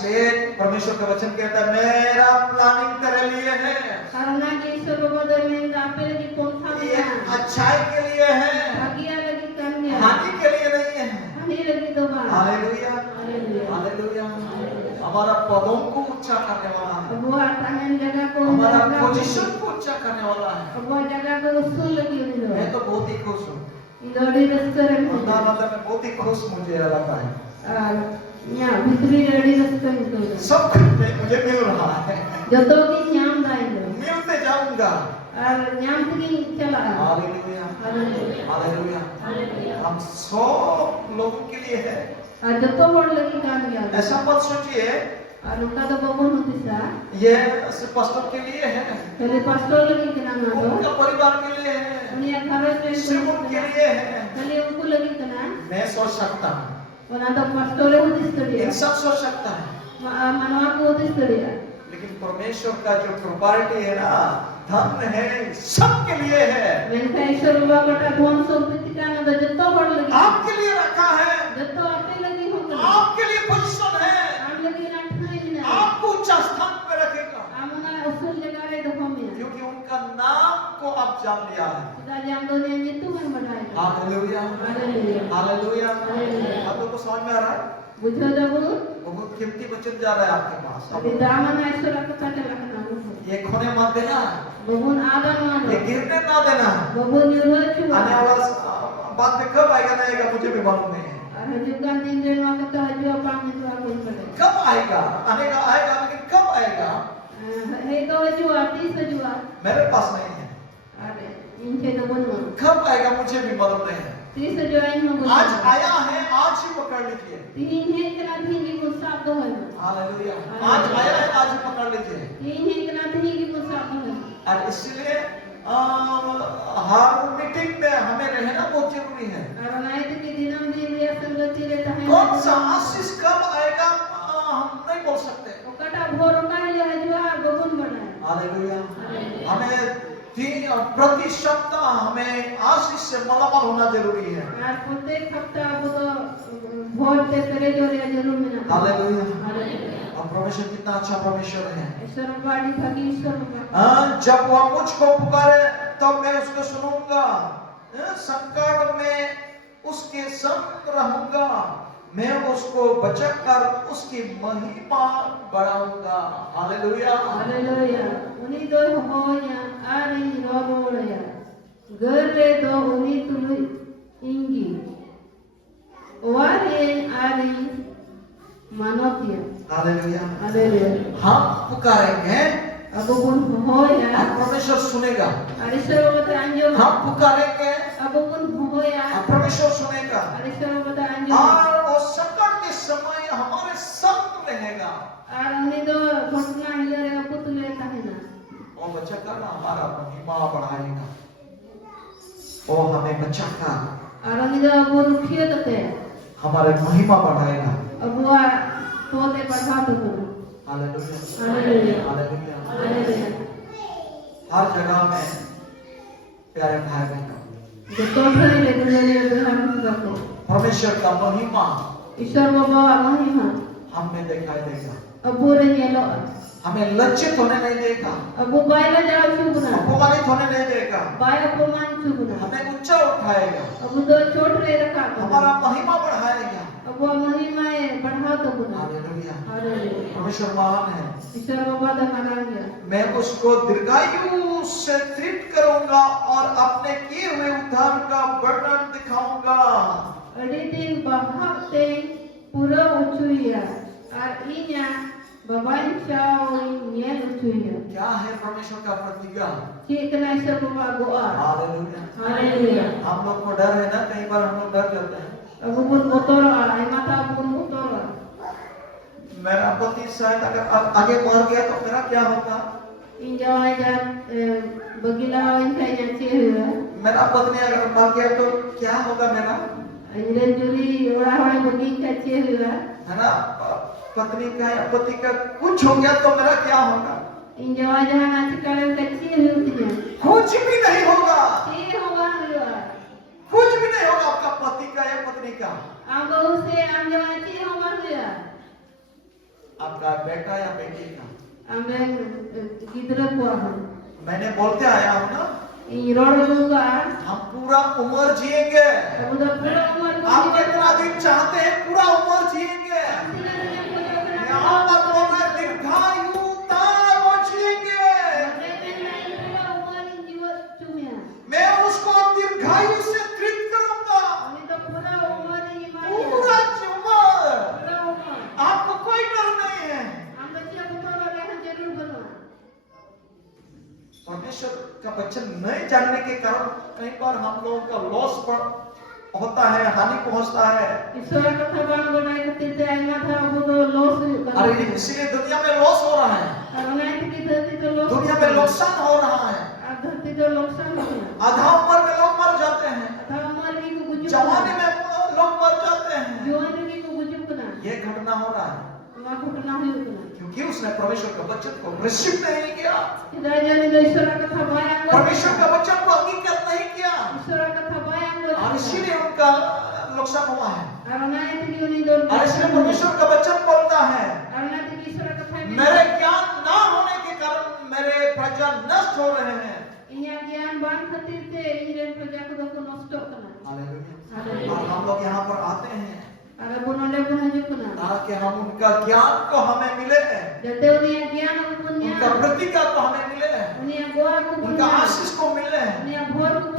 परमेश्वर का वचन कहता है मेरा प्लानिंग तेरे लिए है, ये अच्छाई के लिए है, हानि के लिए नहीं है। Hallelujah hallelujah. हमारा पदों को ऊंचा करने वाला है, हमारा पोजीशन को ऊंचा करने वाला है। मैं तो बहुत ही खुश हूँ, मतलब बहुत ही खुश मुझे लगता है। सब कुछ मुझे मिल रहा है, मिलते जाऊंगा। Hallelujah hallelujah. हम सब लोगों के लिए है, ऐसा मत सोचिए ये सिर्फ पास्टर के लिए है, उनका परिवार के लिए है, सिर्फ उनके लिए है। मैं सोच सकता हूँ, सब सोच सकता है, लेकिन परमेश्वर का जो प्रॉपर्टी है ना, धन है, सबके लिए है। आपके लिए रखा है, आपके लिए पोजीशन है, आपको उच्च स्थान पे रखेगा, क्योंकि उनका नाम को आप जान लिया है। Hallelujah hallelujah. आप लोग को समझ में आ रहा है? बहुत कीमती वचन जा रहा है आपके पास। ये खोने मत देना, ये गिरने ना देना। आने वाला बात में कब आएगा ना आएगा मुझे भी मालूम नहीं है, कब आएगा, आएगा आएगा, लेकिन कब आएगा मेरे पास नहीं है, कब आएगा मुझे भी मालूम नहीं है। आज आया है, आज ही पकड़ लीजिए। हालेलुया। आज आया है, आज ही पकड़ लीजिए। और इसलिए हर मीटिंग में हमें रहना बहुत जरूरी है। कौन सा आशीष कब आएगा हम नहीं बोल सकते। हालेलुया। हमें प्रति सप्ताह हमें आशीष से मालामाल होना जरूरी है। हालेलुया। और परमेश्वर कितना अच्छा परमेश्वर है। जब वह मुझको पुकारे तब मैं उसको सुनूंगा, संकट में उसके संग रहूंगा, मैं उसको बचाकर उसकी महिमा बढ़ाऊंगा। Hallelujah hallelujah. उनी दो होया आरी रोबोया गरे दो उनी तुलु इंगी वारे आरी मानोतिया। Hallelujah hallelujah. हम पुकारेंगे, अब उन होया परमेश्वर सुनेगा। अरिशरो बतांजो हम पुकारेंगे, अब उन होया परमेश्वर सुनेगा। अरिशरो बतांजो और वो संकट के समय हमारे संग रहेगा। और उनी दो घटना हिलरे पुतले ताहेना वो बचाकर हमारा महिमा बढ़ाएगा, वो हमें बचाकर और उनी दो वो रुखियो तते हमारे महिमा बढ़ाएगा। अब वो तोते बढ़ा तो हालेलुया हालेलुया हालेलुया। हालेलुया। हर जगह में प्यारे भाई बहनों, जो तो भरे ले दुनिया में हम परमेश्वर का महिमा ईश्वर बाबा महिमा हमें दिखाई देगा। अब वो रही लो हमें लज्जित होने नहीं देगा, अब वो बायला जाओ चुगना अपमानित होने नहीं देगा, बाय अपमान चुगना हमें ऊंचा उठाएगा, अब दो छोट रे रखा हमारा महिमा बढ़ाएगा। अब वो महिमा बढ़ा तो गुना। हालेलुया। हालेलुया। परमेश्वर महान है। ईश्वर बाबा दा महाराज मैं उसको दीर्घायु से तृप्त करूंगा और अपने किए हुए उद्धार का वर्णन दिखाऊंगा। अड़ी दिन बहाते पूरा उचुया और इन्या बबांचाओ नियल उचुया। क्या है परमेश्वर का प्रतिज्ञा? कितना ईश्वर बाबा गोआ। Hallelujah hallelujah. हम लोग को डर है ना, कई बार हम लोग डर जाते हैं। अब वो मोटर आई माता वो मोटर मेरा पति शायद अगर आगे बढ़ गया तो मेरा क्या होगा? इन जवाई जा बगीला इनका यांचे हुआ मेरा पत्नी अगर मर गया तो क्या होगा मेरा? इंजन जुरी ओड़ा ओड़ा बगी का चे हुआ है ना, पत्नी का या पति का कुछ हो गया तो मेरा क्या होगा? इन जवाई जहां नाच करे का चे हुआ कुछ भी नहीं होगा, चे होगा हुआ कुछ भी नहीं होगा आपका पति का या पत्नी का। हम उसे हम जवाई चे होगा हुआ आपका बेटा या बेटी का? Amen. Gidra kuah. मैंने बोलते आया हूँ ना, Irol luka. हम पूरा उम्र जिएंगे। Kamu dah pura umur. आप कितना दिन चाहते हैं पूरा उम्र जिएंगे? यहाँ पर बोल रहे दीर्घायुता वो जिएंगे। मैं उसको दीर्घायु से तृप्त करूंगा। पूरा उम्र आपको कोई डर नहीं है। परमेश्वर का वचन नहीं जानने के कारण कई बार हम लोगों का लॉस होता है, हानि पहुंचता है। अरे इसलिए दुनिया में लॉस हो रहा है, दुनिया में नुकसान हो रहा है। आधा उम्र में लोग मर जाते हैं, जवानी में लोग मर जाते हैं। ये घटना हो रहा है क्योंकि उसने परमेश्वर का वचन को रिसीव नहीं किया, परमेश्वर का वचन को अंगीकार नहीं किया, और इसीलिए उनका नुकसान हुआ है। और इसलिए परमेश्वर का वचन बोलता है, मेरे ज्ञान ना होने के कारण मेरे प्रजा नष्ट हो रहे हैं। और हम लोग यहाँ पर आते हैं ताकि हम उनका ज्ञान को हमें मिले, उनका प्रतिज्ञा को हमें मिले, उनका आशीष को मिले।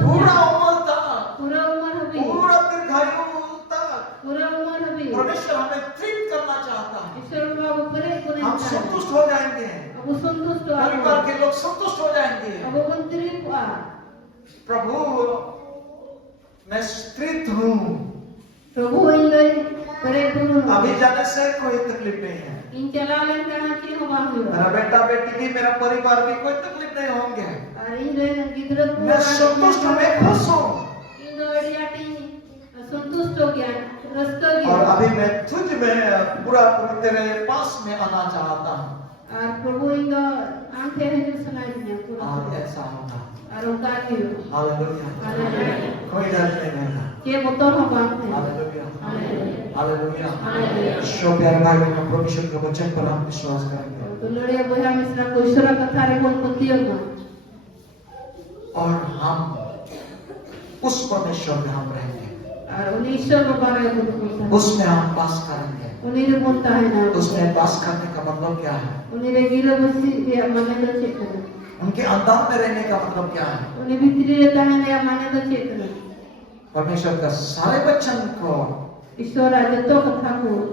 पूरा उम्र तक, पूरा दीर्घायु तक परमेश्वर हमें तृप्त करना चाहता है। हम संतुष्ट हो जाएंगे, परिवार के लोग संतुष्ट हो जाएंगे। प्रभु मैं तृप्त हूँ, अभी जाने से कोई तकलीफ नहीं है। मेरा बेटा बेटी भी, मेरा परिवार भी, कोई तकलीफ नहीं होंगे। मैं संतुष्ट हूँ, मैं खुश हूँ। और अभी मैं तुझ में पूरा तेरे पास में आना चाहता हूँ। और ऐसा होगा। हालेलुया। कोई डर नहीं रहेगा। हालेलुया। हालेलुया। ईश्वर प्यारे भाइयों का परमेश्वर के वचन पर हम विश्वास करेंगे और हम उस परमेश्वर में हम रहेंगे, उसमें हम वास करेंगे। उसमें वास करने का मतलब क्या है? उनके अंदर में रहने का मतलब क्या है? परमेश्वर का सारे वचन को,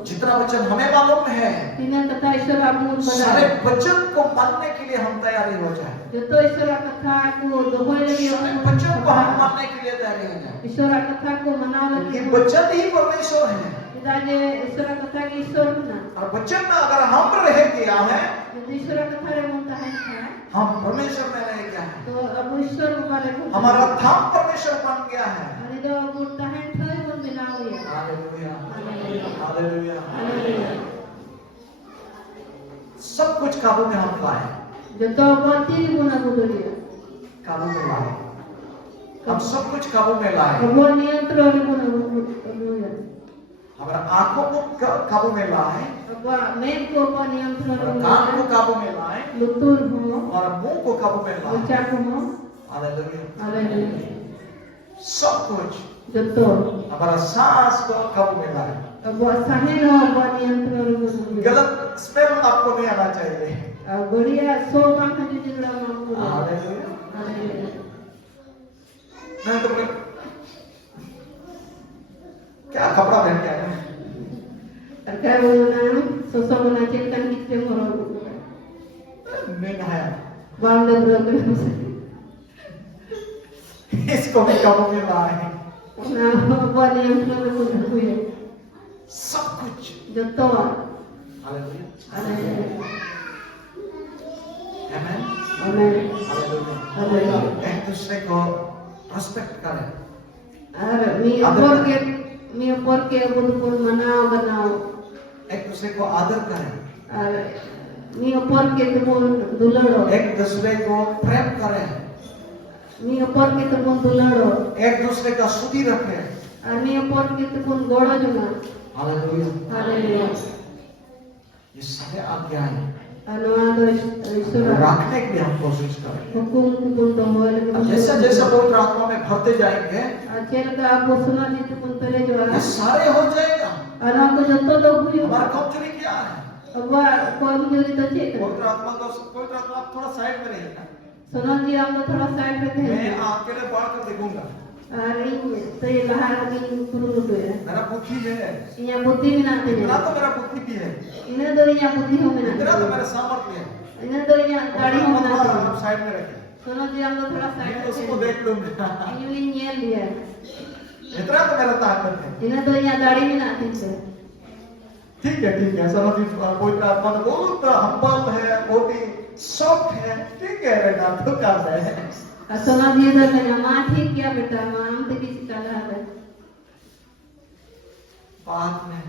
जितना वचन हमें मालूम है, सारे वचन को मानने के लिए हम तैयारी हो जाए। सारे वचन को हम मानने के लिए तैयारी हो जाए। ये वचन ही परमेश्वर है। और वचन में अगर हम रह गया है, हम परमेश्वर में रह गया है, हमारा धाम परमेश्वर बन गया है। हालेलुया। हालेलुया। सब कुछ काबू में हम लाए, काबू में लाए, हम सब कुछ काबू में लाए। हमारा आंखों को काबू में लाए, कान को काबू में लाए, और मुंह को काबू में लाए। हालेलुया। सब कुछ, हमारा सांस को काबू में लाए। गलत स्मेल आपको नहीं आना चाहिए। नहीं तो क्या कपड़ा पहन के आए? नहीं नहाया, इसको भी काबू में लाए। सब कुछ। हालेलुया। आमेन। हालेलुया। एक दूसरे को रिस्पेक्ट करें। एक दूसरे को आदर करें। एक दूसरे को प्रेम करें। एक दूसरे का स्तुति रखें। हालेलुया। ये सारे आज्ञाएं ano ado isura रखने के लिए हम कोशिश करें। hukum pun tohol जैसा जैसा पवित्र आत्मा में भरते जाएंगे acer ka apo suna nitu pun tole jwa ये सारे हो जाएगा। ano ko jotto do huyu हमारा कमजोरी क्या है? abba कमजोरी तो चेक पवित्र आत्मा आप थोड़ा साइड में रहिएगा। सुनो जी हम तो थोड़ा साइड पे थे मैं आपके लिए बढ़ कर देखूंगा। अरे तो ये बाहर की कुरुलु पे मेरा बुद्धि है। यहाँ बुद्धि में नाते हैं इतना तो मेरा बुद्धि भी है। इन्हें तो यहाँ बुद्धि हो में इतना नाते तो मेरा सामर्थ्य है। इन्हें तो यहाँ गाड़ी हो में नाते आप साइड में रखिए। सुनो जी हम तो थोड़ा साइड मैं पे उसको थे देख लूंगा। इन्हें ये लिया इतना तो मेरा ताकत है। इन्हें तो यहाँ गाड़ी में नाते थे ठीक है समझ पवित्र आत्मा तो बहुत हम्बल है, बहुत ही सॉफ्ट है। ठीक है बेटा तो काम है। सुनो जी तो मैंने माँ ठीक किया बेटा माँ हम तो किसी का है बाद में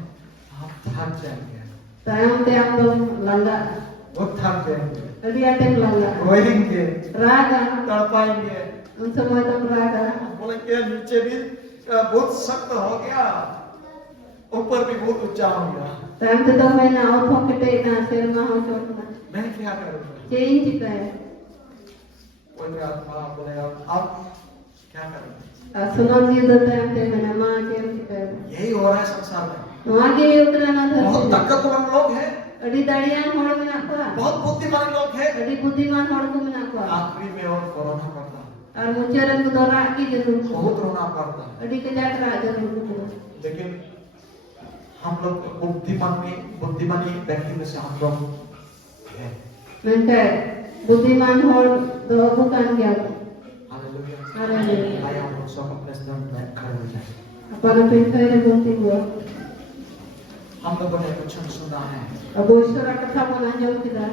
हम थक जाएंगे। टाइम पे हम लोग लंगा बहुत थक जाएंगे। रिया टाइम लंगा रोएंगे, रागा तड़पाएंगे, उन समय तो रागा बोलेंगे नीचे भी बहुत सख्त हो गया, ऊपर भी बहुत ऊंचा हो गया। टाइम पे तो मैं ना और फोकटे ना सिर में हो चोट में मैं क्या करूँ? चेंज का है पवित्र आत्मा बोले अब क्या करें? सुनो जी तो टाइम पे मैंने माँ चेंज का है यही हो रहा है संसार में। वहाँ के उतना ना था बहुत ताकतवर लोग हैं, अड़ी दाड़ियाँ होड़ में ना हुआ बहुत बुद्धिमान लोग हैं, अड़ी बुद्धिमान होड़ को में ना हुआ आखिरी में और कोरोना पड़ता है, और मुझे रंग दौरा की जरूर बहुत रोना पड़ता है। अड़ी के जाकर आ जरूर लेकिन हम लोग बुद्धिमानी व्यक्ति में से हम लोग हैं। मैंने बुद्धिमान होड़ दो बुकान गया हालेलुया। हालेलुया आइए हम लोग सब अपने स्थान में खड़े हो जाएं। अपन फिर बोलती हुआ हम लोगों ने वचन सुना है, अब ईश्वर कथा बना जो किधर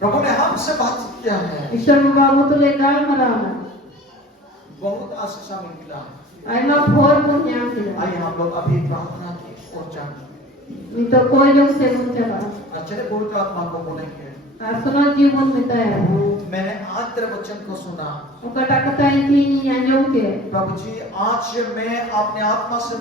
प्रभु ने हमसे बात किया है, ईश्वर बाबू तो ले गाल मराना बहुत आशीष हमें मिला। आई ना फोर पुण्य किधर आइए हम लोग अभी प्रार्थना की ओर जाएं। नहीं तो कोई लोग से मुझे चला चले पवित्र आत्मा को बोलेंगे, सुनो जीवन में तय मैंने आज तेरे वचन को सुना कटा कटा थी यहाँ जो के प्रभु जी, आज मैं अपने आत्मा से